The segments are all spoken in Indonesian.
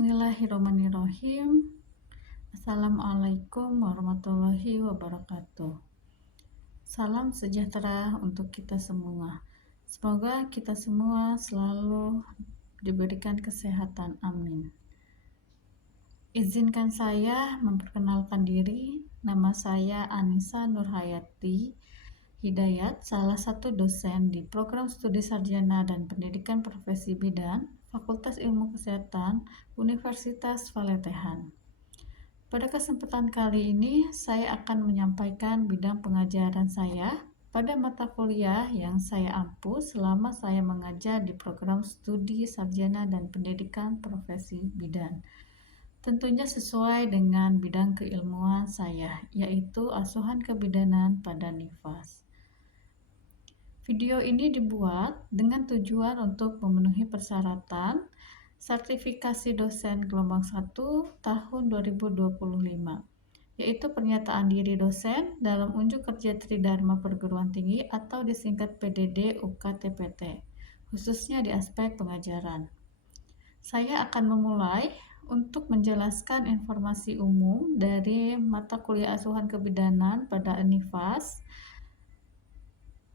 Bismillahirrahmanirrahim. Assalamualaikum warahmatullahi wabarakatuh. Salam sejahtera untuk kita semua. Semoga kita semua selalu diberikan kesehatan. Amin. Izinkan saya memperkenalkan diri. Nama saya Anissa Nurhayati Hidayat, salah satu dosen di Program Studi Sarjana dan Pendidikan Profesi Bidan, Fakultas Ilmu Kesehatan, Universitas Valetehan. Pada kesempatan kali ini, saya akan menyampaikan bidang pengajaran saya pada mata kuliah yang saya ampu selama saya mengajar di Program Studi Sarjana dan Pendidikan Profesi Bidan. Tentunya sesuai dengan bidang keilmuan saya, yaitu asuhan kebidanan pada NIFAS. Video ini dibuat dengan tujuan untuk memenuhi persyaratan sertifikasi dosen gelombang 1 tahun 2025, yaitu pernyataan diri dosen dalam unjuk kerja Tridharma Perguruan Tinggi atau disingkat PDD UKTPT, khususnya di aspek pengajaran. Saya akan memulai untuk menjelaskan informasi umum dari mata kuliah asuhan kebidanan pada NIFAS,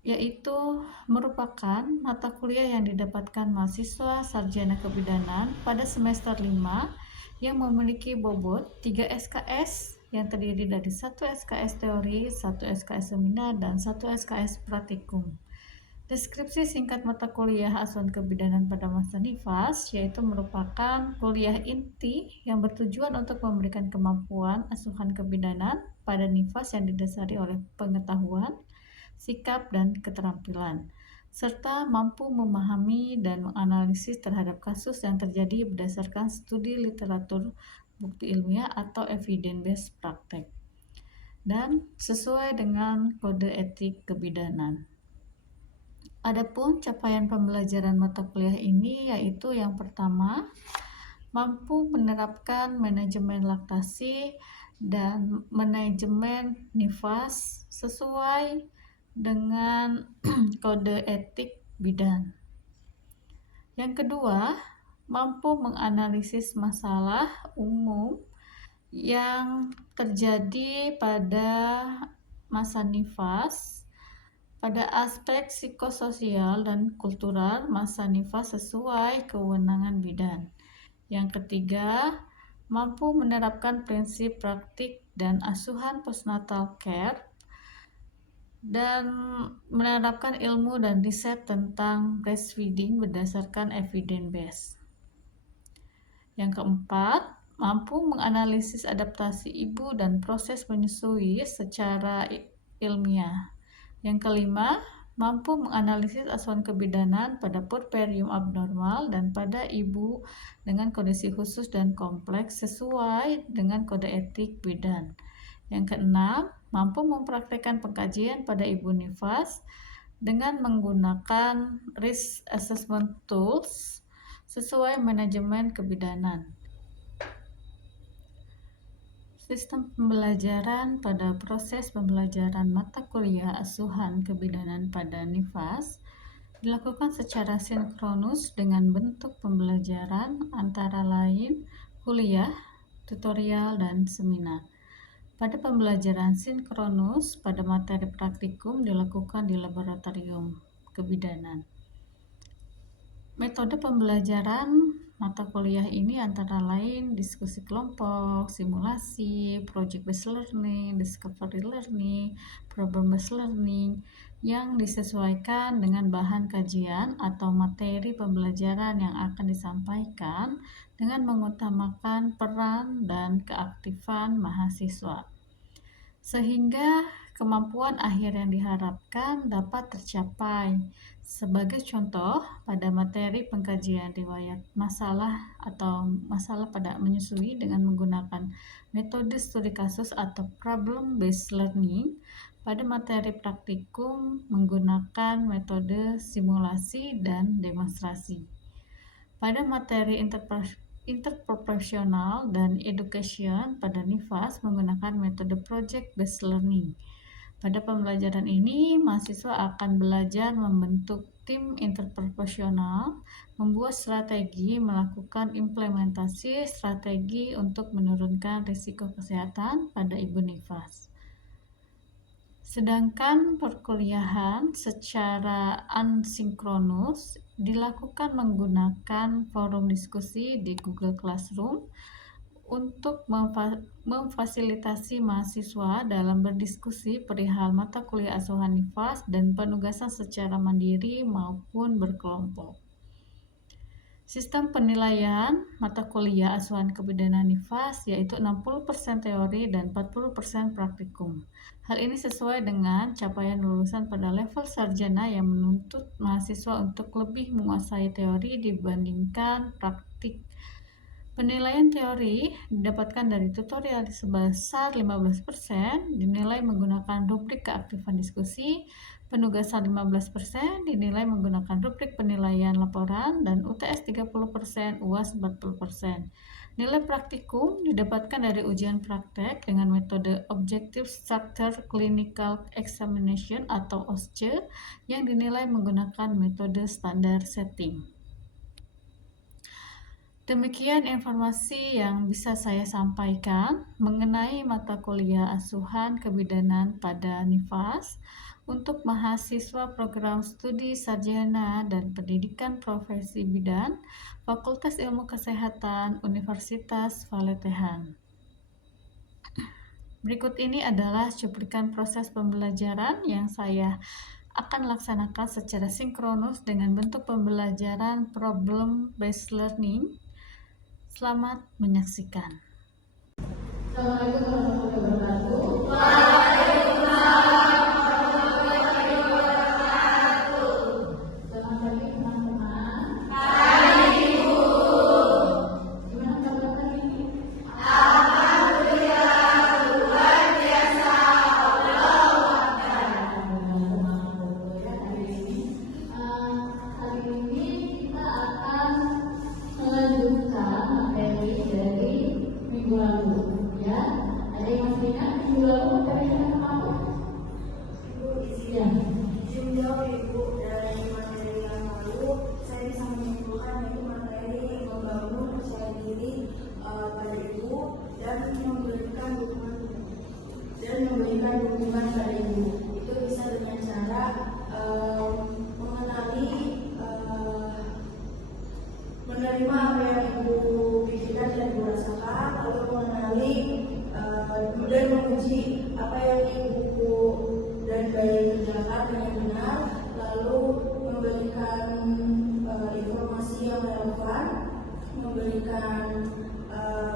yaitu merupakan mata kuliah yang didapatkan mahasiswa sarjana kebidanan pada semester 5 yang memiliki bobot 3 SKS yang terdiri dari 1 SKS teori, 1 SKS seminar, dan 1 SKS praktikum. Deskripsi singkat mata kuliah asuhan kebidanan pada masa NIFAS yaitu merupakan kuliah inti yang bertujuan untuk memberikan kemampuan asuhan kebidanan pada NIFAS yang didasari oleh pengetahuan, sikap, dan keterampilan, serta mampu memahami dan menganalisis terhadap kasus yang terjadi berdasarkan studi literatur bukti ilmiah atau evidence-based praktek, dan sesuai dengan kode etik kebidanan. Adapun capaian pembelajaran mata kuliah ini yaitu yang pertama, mampu menerapkan manajemen laktasi dan manajemen NIFAS sesuai dengan kode etik bidan. Yang kedua, mampu menganalisis masalah umum yang terjadi pada masa NIFAS pada aspek psikososial dan kultural masa NIFAS sesuai kewenangan bidan. Yang ketiga, mampu menerapkan prinsip praktik dan asuhan postnatal care dan menerapkan ilmu dan riset tentang breastfeeding berdasarkan evidence base. Yang keempat, mampu menganalisis adaptasi ibu dan proses menyusui secara ilmiah. Yang kelima, mampu menganalisis asuhan kebidanan pada puerperium abnormal dan pada ibu dengan kondisi khusus dan kompleks sesuai dengan kode etik bidan. Yang keenam, mampu mempraktikkan pengkajian pada ibu NIFAS dengan menggunakan risk assessment tools sesuai manajemen kebidanan. Sistem pembelajaran pada proses pembelajaran mata kuliah asuhan kebidanan pada NIFAS dilakukan secara sinkronus dengan bentuk pembelajaran antara lain kuliah, tutorial, dan seminar. Pada pembelajaran sinkronus pada materi praktikum dilakukan di laboratorium kebidanan. Metode pembelajaran mata kuliah ini antara lain diskusi kelompok, simulasi, project-based learning, discovery learning, problem-based learning yang disesuaikan dengan bahan kajian atau materi pembelajaran yang akan disampaikan dengan mengutamakan peran dan keaktifan mahasiswa, sehingga kemampuan akhir yang diharapkan dapat tercapai. Sebagai contoh, pada materi pengkajian riwayat masalah atau masalah pada menyusui dengan menggunakan metode studi kasus atau problem-based learning, pada materi praktikum menggunakan metode simulasi dan demonstrasi. Pada materi interprofesional dan education pada NIFAS menggunakan metode project-based learning. Pada pembelajaran ini, mahasiswa akan belajar membentuk tim interprofesional membuat strategi melakukan implementasi strategi untuk menurunkan risiko kesehatan pada ibu nifas. Sedangkan perkuliahan secara asinkronus dilakukan menggunakan forum diskusi di Google Classroom untuk memfasilitasi mahasiswa dalam berdiskusi perihal mata kuliah asuhan nifas dan penugasan secara mandiri maupun berkelompok. Sistem penilaian mata kuliah asuhan kebidanan nifas yaitu 60% teori dan 40% praktikum. Hal ini sesuai dengan capaian lulusan pada level sarjana yang menuntut mahasiswa untuk lebih menguasai teori dibandingkan praktik. Penilaian teori didapatkan dari tutorial sebesar 15%, dinilai menggunakan rubrik keaktifan diskusi, penugasan 15% dinilai menggunakan rubrik penilaian laporan, dan UTS 30%, UAS 40%. Nilai praktikum didapatkan dari ujian praktek dengan metode Objective Structure Clinical Examination atau OSCE yang dinilai menggunakan metode standar setting. Demikian informasi yang bisa saya sampaikan mengenai mata kuliah asuhan kebidanan pada nifas untuk mahasiswa program studi sarjana dan pendidikan profesi bidan Fakultas Ilmu Kesehatan Universitas Valetehan. Berikut ini adalah cuplikan proses pembelajaran yang saya akan laksanakan secara sinkronus dengan bentuk pembelajaran problem based learning. Selamat menyaksikan. Assalamualaikum warahmatullahi wabarakatuh. Selamat pagi teman-teman. Pagi Bu. Gimana kabar hari ini? Alhamdulillah luar biasa. Allahu Akbar. Hari ini kita akan melanjutkan materi dari minggu lalu, ya. Ada yang masih ingat minggu lalu materinya apa? Ibu, Ya. izin jauh Ibu, dari materi yang lalu saya bisa menyimpulkan yaitu materi membangun percaya diri pada Ibu dan memberikan dukungan pada Ibu. Itu bisa dengan cara mengenali menerima apa yang Ibu pikirkan dan Ibu rasakan, lalu mengenali dan menguji apa yang Ibu dan bayi kerjakan dengan benar, lalu memberikan informasi yang relevan, memberikan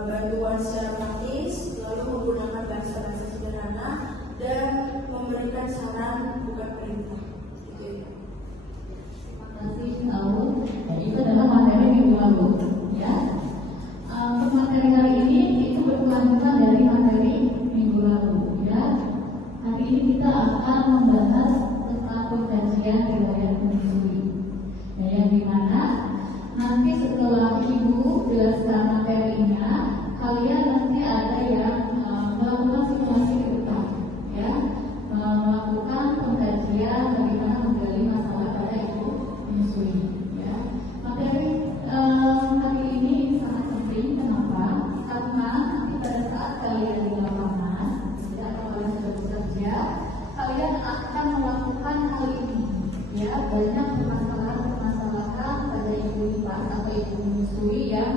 bantuan secara praktis, lalu menggunakan bahasa-bahasa sederhana dan memberikan saran bukan perintah. Terima kasih Aul. Itu adalah materi minggu lalu, ya. Untuk materi hari ini itu berkelanjutan dari materi minggu lalu, ya. Hari ini kita akan membahas tentang pengkajian riwayat menyusui, ya, yang dimana nanti setelah Ibu jelaskan materinya, kalian nanti ada yang melakukan simulasi ke depan, ya, melakukan pengkajian bagaimana menggali masalah pada ibu menyusui, ya. Materi hari ini sangat penting. Kenapa? Karena nanti pada saat kalian di lapangan, ya, kalau kalian sudah bekerja, kalian akan melakukan hal ini, ya. Banyak permasalahan pada ibu nifas atau ibu menyusui yang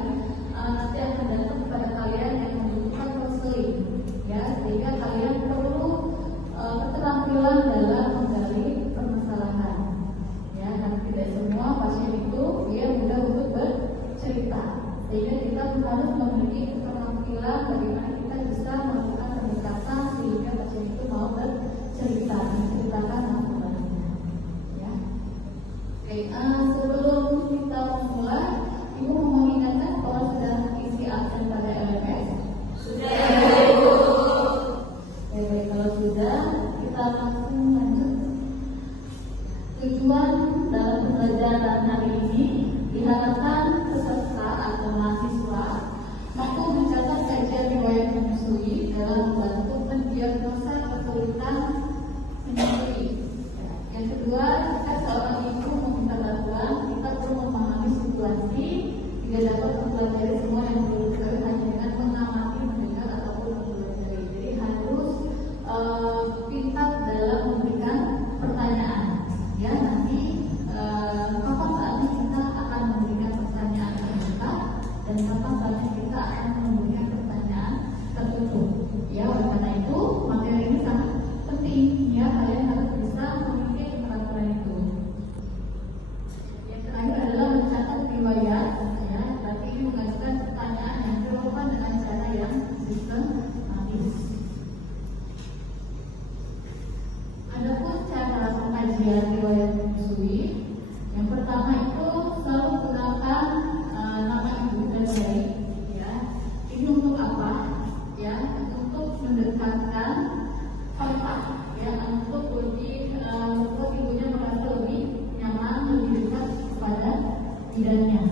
nanti akan datang kepada kalian yang membutuhkan konseling, ya, sehingga kalian perlu keterampilan dalam menggali permasalahan, ya. Karena tidak semua pasien itu dia mudah untuk bercerita, sehingga kita harus memiliki keterampilan bagaimana kita bisa melakukan pendekatan sehingga pasien itu mau bercerita, menceritakan masalahnya, ya. Oke, sebelum kita memulai, Ibu mau mengingatkan bahwa sudah isi absen pada LMS? Sudah, Ibu. Oke, kalau sudah, kita langsung lanjut. Tujuan dalam pembelajaran hari ini diharapkan peserta atau mahasiswa mampu mencatat kajian riwayat bidannya.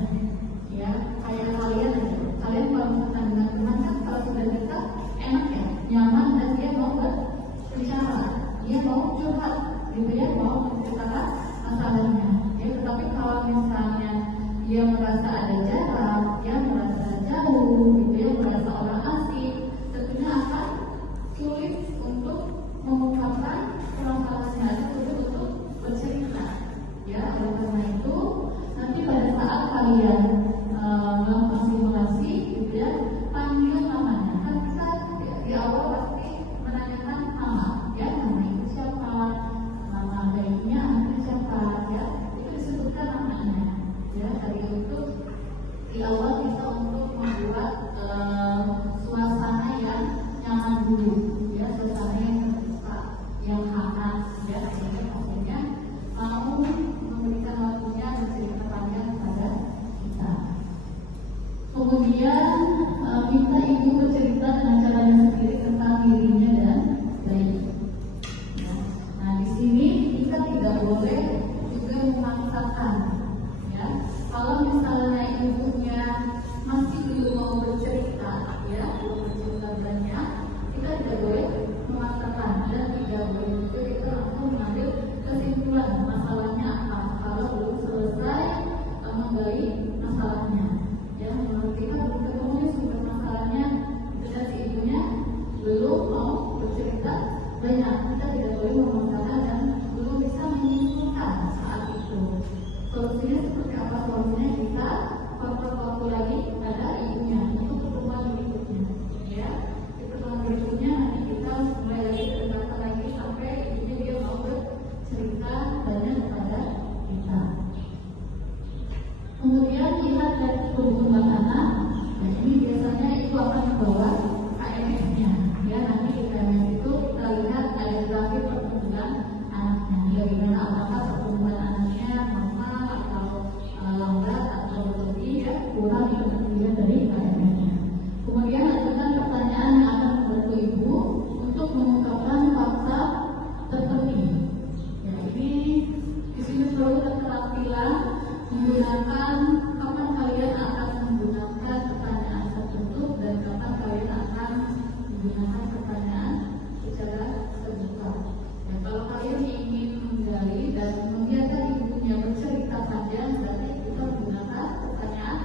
Ya, kayak kalian aja. Kalian kalau misalkan dengan teman kan kalau sudah dekat enak ya, nyaman dan dia mau berbicara, dia mau curhat, gitu ya, mau menceritakan masalahnya. Ya, tetapi kalau misalnya dia merasa ada jarak, dia merasa jauh, gitu ya, merasa orang asing, tentunya akan sulit untuk mengungkapkan permasalahannya, sulit untuk bercerita. Ya, oleh karena itu nanti pada saat kalian melakukan simulasi, gitu ya, panggil namanya. Kan kita di awal pasti menanyakan nama, ya, nama itu siapa, nama bayinya anaknya siapa, ya, itu disebutkan namanya. Ya, dari itu di awal kita untuk membuat suasana yang nyaman dulu, ya, suasana yang terbuka, yang hangat, ya, sehingga maksudnya mau memberikan waktunya bercerita panjang kepada kita. Kemudian minta ibu bercerita dengan caranya sendiri tentang dirinya dan bayi. Ya. Nah, di sini kita tidak boleh juga memaksakan. Ya, kalau misalnya ibunya masih belum mau bercerita, ya, belum bercerita banyak, kita tidak boleh memaksakan dan tidak boleh juga kita langsung mengambil kesimpulan masalahnya apa kalau belum selesai menggali masalahnya. Ya, menurut kita belum ketemu sumber masalahnya, dan si ibunya belum mau bercerita banyak, kita tidak boleh memaksakan dan belum bisa menyimpulkan saat itu. Solusinya seperti apa? Solusinya kita waktu lagi pada ibunya untuk pertemuan berikutnya. Ya, di pertemuan berikutnya nanti kita mulai lagi berdekatan lagi sampai ibunya dia mau bercerita banyak kepada kita. Kemudian lihat dari perkembangan anak. Nah, ini biasanya ibu akan membawa KMS-nya. Ya, nanti di KMS itu kita lihat ada grafik perkembangan anaknya. Bagaimana apakah perkembangan anaknya normal atau lambat atau lebih, ya, kurang, itu dilihat dari KMS-nya. Kemudian lakukan pertanyaan yang akan membantu ibu untuk mengungkapkan fakta terpenting. Ya, ini di sini perlu keterampilan menggunakan kapan kalian akan menggunakan pertanyaan tertutup dan kapan kalian akan menggunakan pertanyaan secara terbuka. Ya, kalau kalian ingin menggali dan membiarkan ibunya bercerita panjang, berarti kita menggunakan pertanyaan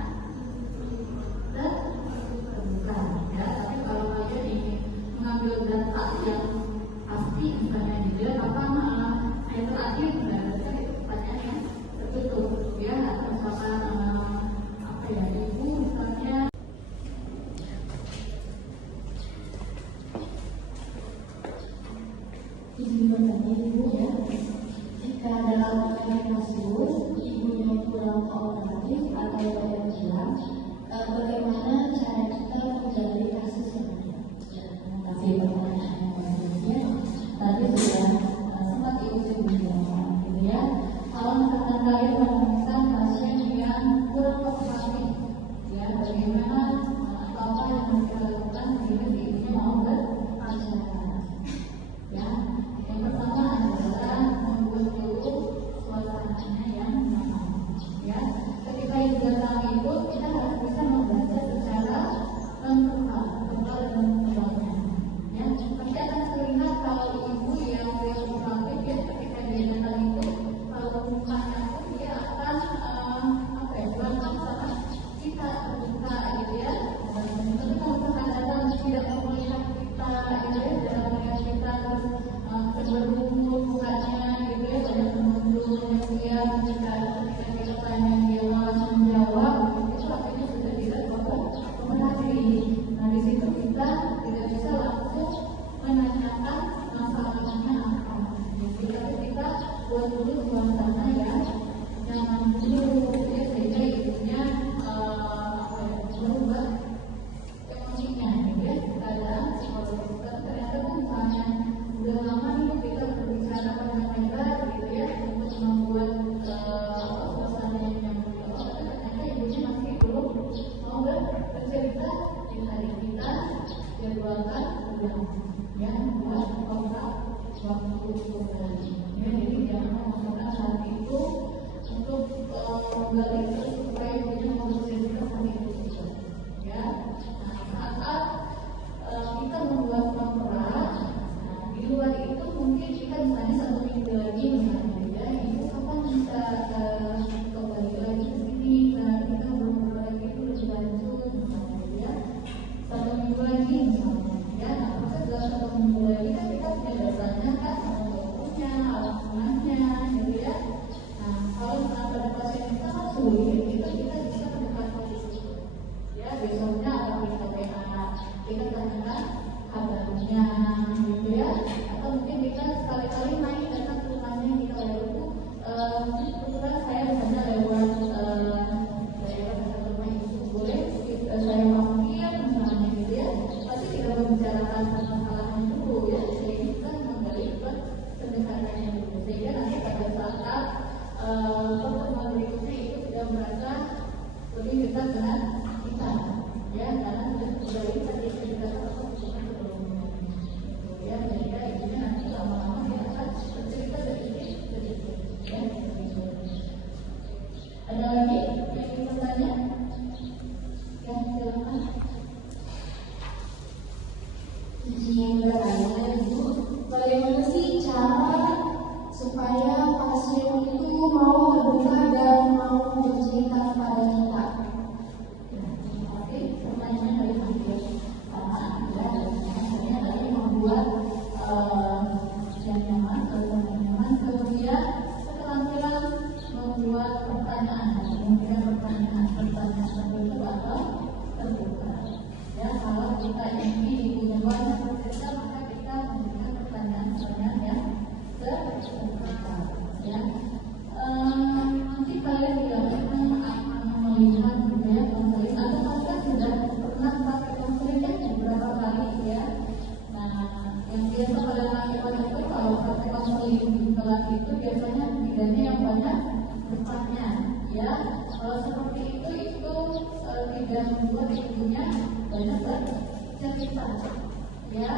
terbuka. Ya, tapi kalau kalian ingin mengambil data yang pasti, misalnya dia apa yang terakhir, berarti itu pertanyaan yang tertutup. Ya, atau misalkan apa ya, ibu misalnya izin bertanya ibu, ya, jika dalam kasus ibunya pulang kooperatif atau bayar pulang, bagaimana cara kita menjalani kasus yang ada? Ya, terima kasih pertanyaannya berikutnya. Tadi sudah sempat ibu sebutkan, gitu ya. Kalau misalkan kalian menemukan pasien yang kurang kooperatif, ya, bagaimana atau apa yang harus kita lakukan sehingga ibunya mau berbicara? Ya, yang pertama adalah membuat dulu suasananya yang nyaman. Ya, ketika ibu datang itu kita harus bisa membaca secara terbuka dan terbuka. Ya, pasti akan terlihat kalau ibu yang kooperatif, ya, ketika dia datang itu kalau mukanya pun dia akan bangga sama kita, terbuka, gitu ya. Tapi kalau misalkan datang tidak mau melihat kita, gitu ya, tidak mau melihat kita terus berumur mukanya, gitu ya, banyak menunduk, kemudian ketika kita tanya dia malah menjawab, itu artinya sudah tidak kooperatif. Nah, di situ kita tidak bisa langsung menanyakan masalahnya apa. Jadi kita buat dulu suasana yang nyaman dulu, ya, sehingga ibunya berubah emosinya, ya, keadaan psikologis. Ternyata misalnya udah lama nih kita berbicara panjang lebar, gitu ya, untuk membuat suasana yang nyaman. Ternyata ibunya masih belum mau bercerita. Di hari kita jadwalkan ulang, ya, buat kontrak waktu kembali. Ya, jadi jangan memaksakan saat itu untuk kembali terus Seperti itu tidak membuat ibunya banyak bercerita, ya.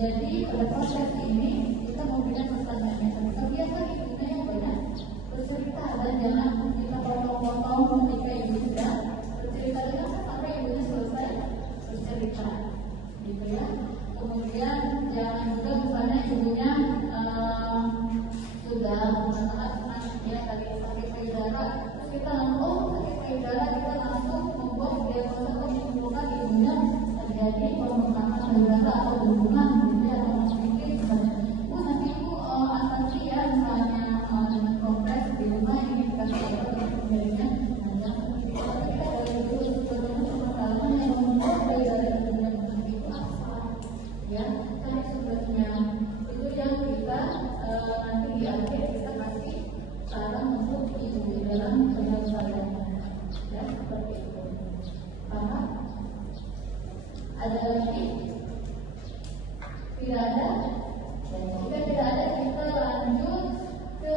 Jadi pada proses ini kita memberikan pertanyaannya, kebiasaan ibunya yang banyak bercerita, dan jangan kita potong-potong ketika ibu sudah bercerita dengan sampai ibunya selesai bercerita, gitu ya. Kemudian jangan juga misalnya ibunya sudah mengatakan ya tadi sakit payudara, terus kita langsung sakit payudara, kita langsung membuat diagnosa atau menyimpulkan ibunya terjadi pembengkakan payudara atau bendungan, gitu ya, atau sedikit misalnya. Nanti ibu atasi ya misalnya dengan kompres di rumah ini dikasih obat untuk pemberiannya. Kita dari dulu sebetulnya pengetahuan yang membuat payudara ibunya begitu apa, ya kan sebenarnya itu yang kita nanti di akhir kita kasih saran untuk ibu di dalam penyelesaian, ya seperti itu. Paham? Ada lagi? Tidak ada? Jika tidak ada, kita lanjut ke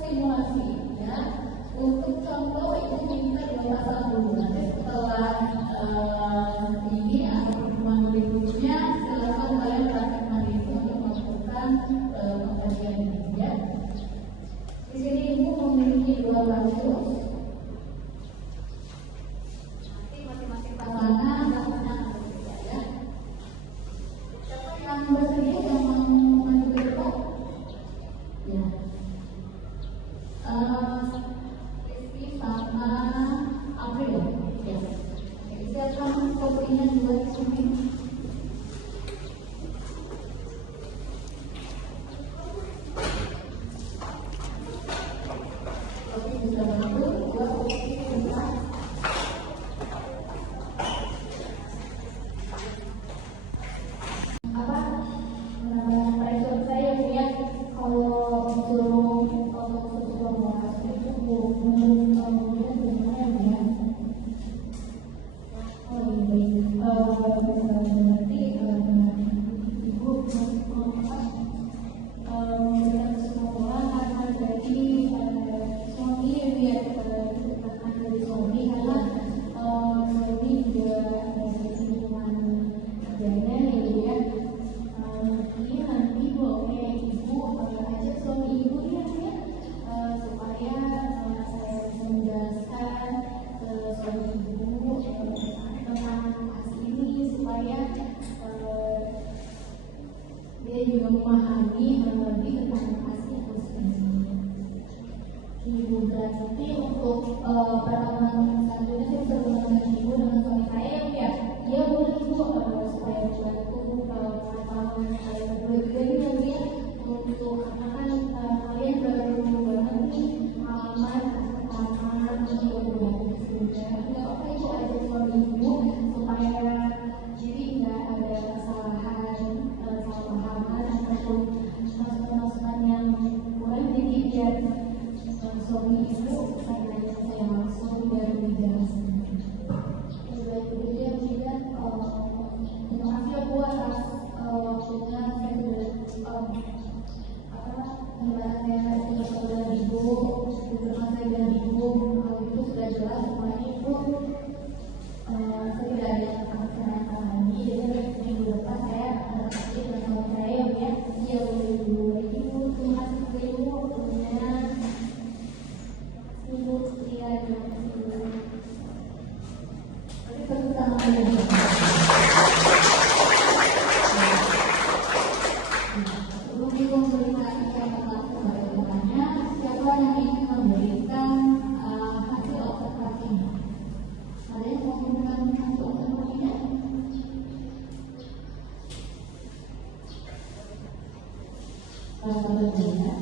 simulasi, ya. Untuk contoh ibu minta dewasa dulu. Nanti setelah ini atau pertemuan berikutnya, silakan kalian praktekkan itu untuk melakukan pengkajian ini, ya. Di sini ibu memiliki 2 kasus. Nanti masing-masing pasangan lakukan berbeda, ya. Siapa yang bersedia yang mau maju ke depan? Ya. Rizky sama April, ya. Silakan kopinya juga di sini. Kopi bisa bantu, 2 kopi bisa. Apa? Pressure saya lihat kalau disuruh bahas itu kemudian gimana ya? Nanti ibu memberikan semua karena dari suami lihat karena dari suami karena suami juga dari lingkungan kerjanya ya. Nanti boleh ibu ajak suami ibu ya, supaya saya bisa menjelaskan ke suami ibu tentang kasih ini supaya dia juga memahami lebih tentang kasih ini. Ibu berarti untuk pertemuan selanjutnya saya bisa menggunakan ibu dengan suami saya ya. Dia boleh ibu supaya membantu pengetahuan saya berdua juga ini ya, untuk karena kan kalian baru banget nih pengalaman pertama untuk berbagi sebelumnya. Tidak apa ibu ajak suami ibu supaya jadi nggak ada kesalahan, kesalahpahaman ataupun masukan-masukan yang kurang, jadi biar suami ibu saya langsung biar dijelaskan. Kemudian juga terima kasih ya Bu atas waktunya. Saya sudah ibu, terima saya dan ibu itu sudah jelas semuanya ibu. Saya tidak ada yang akan saya lagi, jadi minggu depan saya nanti dengan saya ya. Iya ibu, terima kasih ibu waktunya. Ibu iya terima kasih ibu. Tapi pertama kali siapa yang ingin memberikan hasil observasinya? Ada yang mau memberikan hasil observasinya? Bagaimana?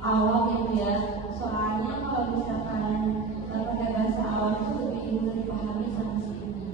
Awam itu ya, soalnya kalau misalkan pakai bahasa awam itu lebih dipahami sama si ibu.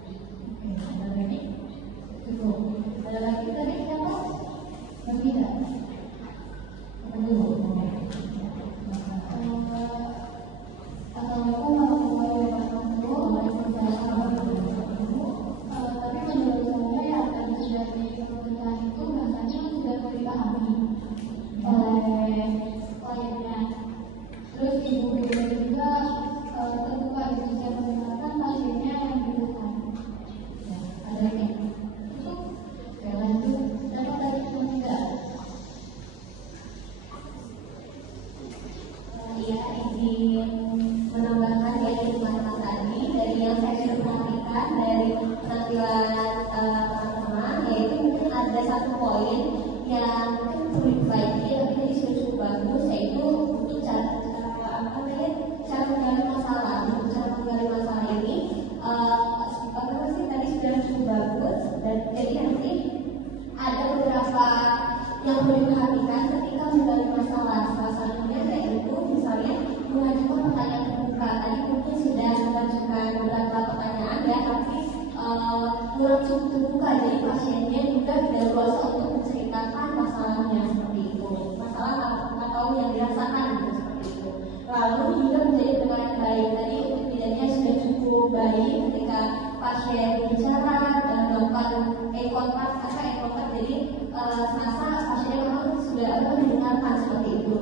penampilan teman-teman, yaitu mungkin ada satu poin yang mungkin perlu diperbaiki, tapi tadi sudah cukup bagus, yaitu untuk cara menggali masalah. Untuk cara menggali masalah ini, tadi sudah cukup bagus, dan jadi nanti ada beberapa yang perlu diperhatikan ketika menggali masalah. Salah satunya yaitu misalnya mengajukan pertanyaan terbuka. Tadi mungkin sudah mengajukan beberapa pertanyaan ya, tapi kurang cukup terbuka. Jadi pasiennya juga tidak luas untuk menceritakan masalahnya seperti itu, masalah atau yang dirasakan gitu, seperti itu. Lalu juga menjadi pendengar yang baik. Tadi untuk tidaknya sudah cukup baik ketika pasien bicara dan melakukan eye contact, jadi serasa pasiennya memang sudah mendengarkan seperti itu.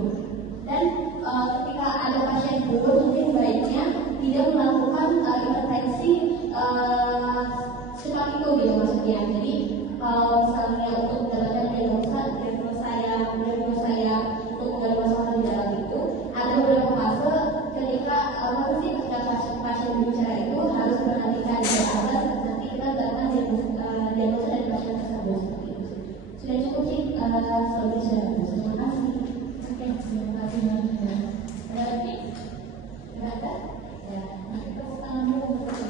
Dan ketika ada pasien buruk, mungkin baiknya tidak melakukan intervensi secepat itu gitu maksudnya. Jadi kalau misalnya untuk mendapatkan diagnosa yang untuk menggali masalah di dalam itu, ada beberapa fase ketika pasien berbicara itu harus perhatikan ya, agar nanti kita dapat diagnosa dari pasien tersebut seperti itu. Sudah cukup sih, solusi. Terima kasih. Oke, terima kasih banyak. Ada lagi? Tidak ada? Ya, nanti tepuk tangan dulu untuk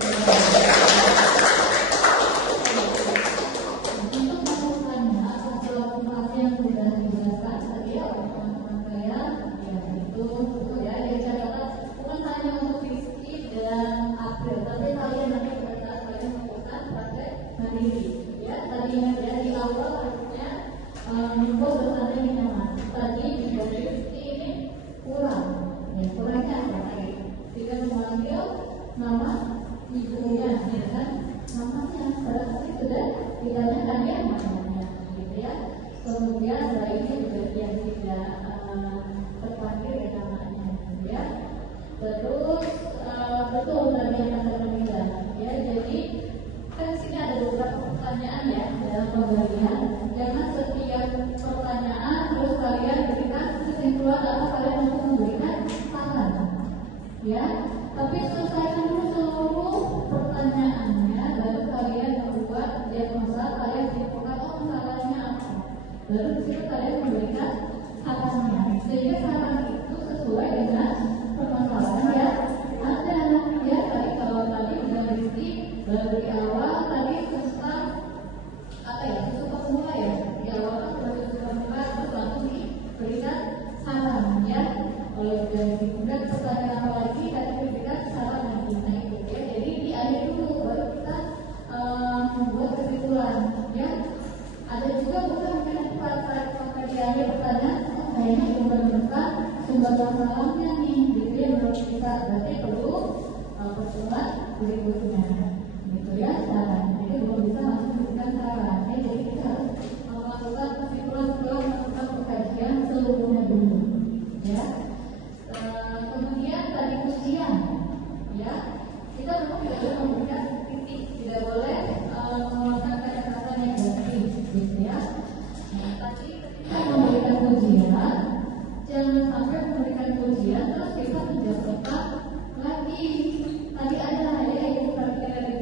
nama ibunya dengan namanya, berarti sudah ditanyakan ya namanya, gitu ya. Kemudian lainnya juga yang tidak terpanggil ya namanya, gitu ya. Terus betul tadi yang Anda bilang, ya. Jadi kan sini ada beberapa pertanyaan ya dalam pemberian. Jangan setiap pertanyaan terus kalian berikan kesimpulan atau kalian untuk memberikan saran, ya. Tapi selesaikan dulu seluruh pertanyaannya, baru kalian membuat diagnosa, kalian simpulkan masalahnya apa. Baru disitu kalian memberikan sarannya, sehingga saran itu sesuai dengan permasalahan yang ada. Ya, tadi kalau tadi udah Rizky baru di awal tadi tentang apa ya, susu pemula ya. Di awal kan sudah susu pemula, terus langsung diberikan saran ya. Oleh dari kemudian pertanyaan apa lagi, tadi diberikan saran lagi. Nah itu ya, jadi di akhir dulu baru kita membuat kesimpulan ya. Ada juga bukan mungkin pada di akhir pertanyaan, kayaknya belum menemukan sumber masalahnya nih, gitu ya menurut kita. Berarti perlu pertemuan berikutnya, gitu ya saran. Jadi belum bisa langsung diberikan saran. Ya, jadi kita harus melakukan kesimpulan setelah melakukan pengkajian seluruhnya dulu, ya. Kemudian tadi ujian, ya, kita memang tidak boleh memberikan titik, tidak boleh mengeluarkan kata-kata negatif, gitu ya. Nah, tadi ketika memberikan ujian, jangan sampai memberikan ujian terus kita menjawab lagi. Tadi ada ya itu pertanyaan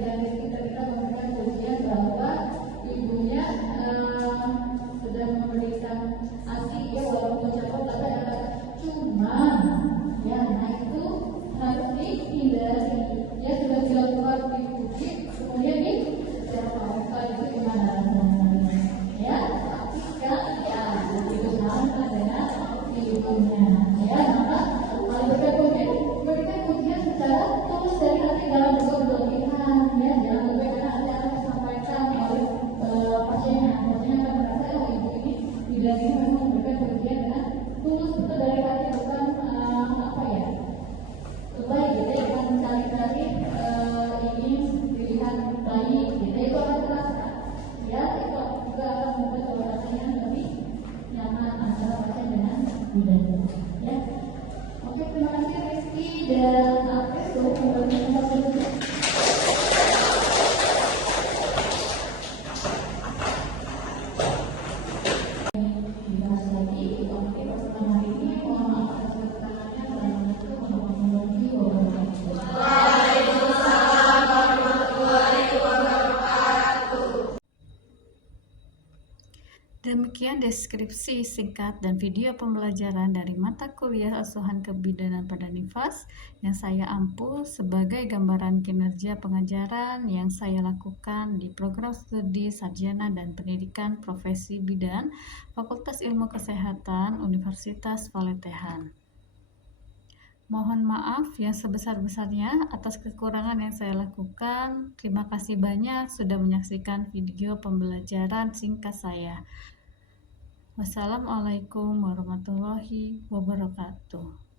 Demikian deskripsi singkat dan video pembelajaran dari mata kuliah asuhan kebidanan pada Nifas yang saya ampu sebagai gambaran kinerja pengajaran yang saya lakukan di program studi sarjana dan pendidikan profesi bidan Fakultas Ilmu Kesehatan Universitas Paletehan. Mohon maaf yang sebesar-besarnya atas kekurangan yang saya lakukan. Terima kasih banyak sudah menyaksikan video pembelajaran singkat saya. Wassalamualaikum warahmatullahi wabarakatuh.